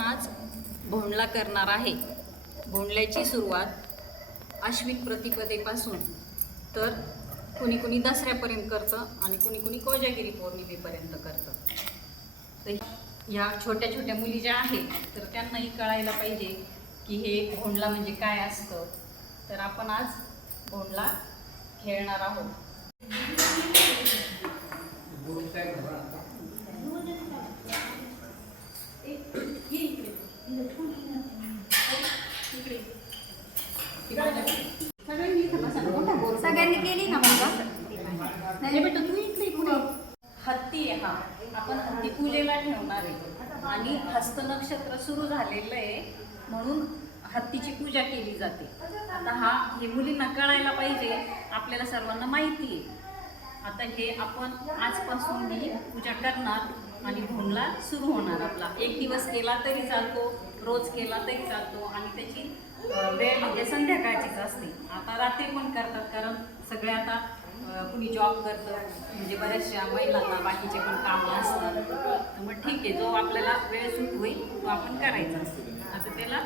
आज भोंडला करणार आहे. भोंडल्याची सुरुवात अश्विन प्रतिपदेपासून तर कुणी कुणी दसऱ्यापर्यंत करतं आणि कुणी कुणी कोजागिरी पौर्णिमेपर्यंत करतं. तर ह्या छोट्या छोट्या मुली ज्या आहेत तर त्यांनाही कळायला पाहिजे की हे भोंडला म्हणजे काय असतं. तर आपण आज भोंडला खेळणार आहोत. सगळ्यांनी केली ना मग बेटा तू इकडे पुढे. हत्ती आहे हा, आपण हत्ती पूजेला ठेवणार आहे आणि हस्त नक्षत्र सुरू झालेलं आहे म्हणून हत्तीची पूजा केली जाते. आता हे मुलींना कळायला पाहिजे, आपल्याला सर्वांना माहिती आहे. आता हे आपण आजपासून ही पूजा करणार आणि भोंडला सुरू होणार. आपला एक दिवस केला तरी चालतो, रोज केला तरी चालतो आणि त्याची वेळ म्हणजे संध्याकाळचीच असते. आता रात्री पण करतात, कारण सगळे आता कुणी जॉब करतं, म्हणजे बऱ्याचशा महिलांना बाकीचे पण कामं असतात. तर मग ठीक आहे, जो आपल्याला वेळ सूट होईल तो आपण करायचा. आता त्याला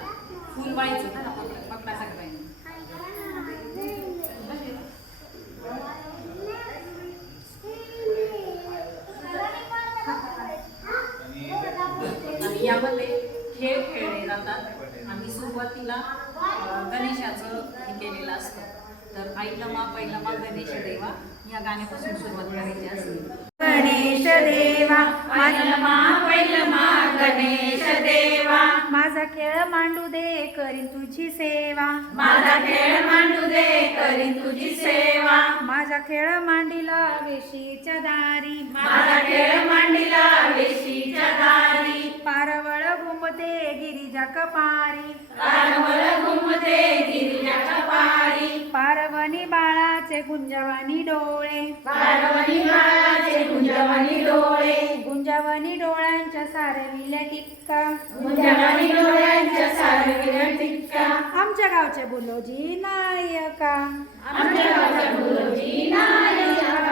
फूल वाळायचं ना, पकडा सगळ्यांनी. आणि यामध्ये खेळ खेळले जातात आणि सुरुवातीला गणेशाचं हे केलेलं असतं. तर ऐलमा पैलमा गणेश देवा या गाण्यापासून सुरुवात करायची असते. गणेश देवा ऐलमा पैलमा गणेश देवा, माझा खेळ मांडू दे करीन तुझी सेवा. माझा खेळ मांडू दे करीन तुझी सेवा. माझा खेळ मांडीला वेशीच्या दारी. माझा खेळ मांडीला वेशीच्या दारी. पारवळ घुमते गिरिजा कपारी. पारवळ घुमते गिरिजा कपारी. पारवणी बाळाचे गुंजवानी डोळे. पारवणी बाळाचे गुंजवणी डोळे. गुंजवणी डोळ्यांच्या सारविल्या टिक्का. गुंजवणी डोळ्यांच्या सारविल्या टिक्का. आमच्या गावचे बोलोजी नायका. आमच्या गावच्या गुरुजी नायका.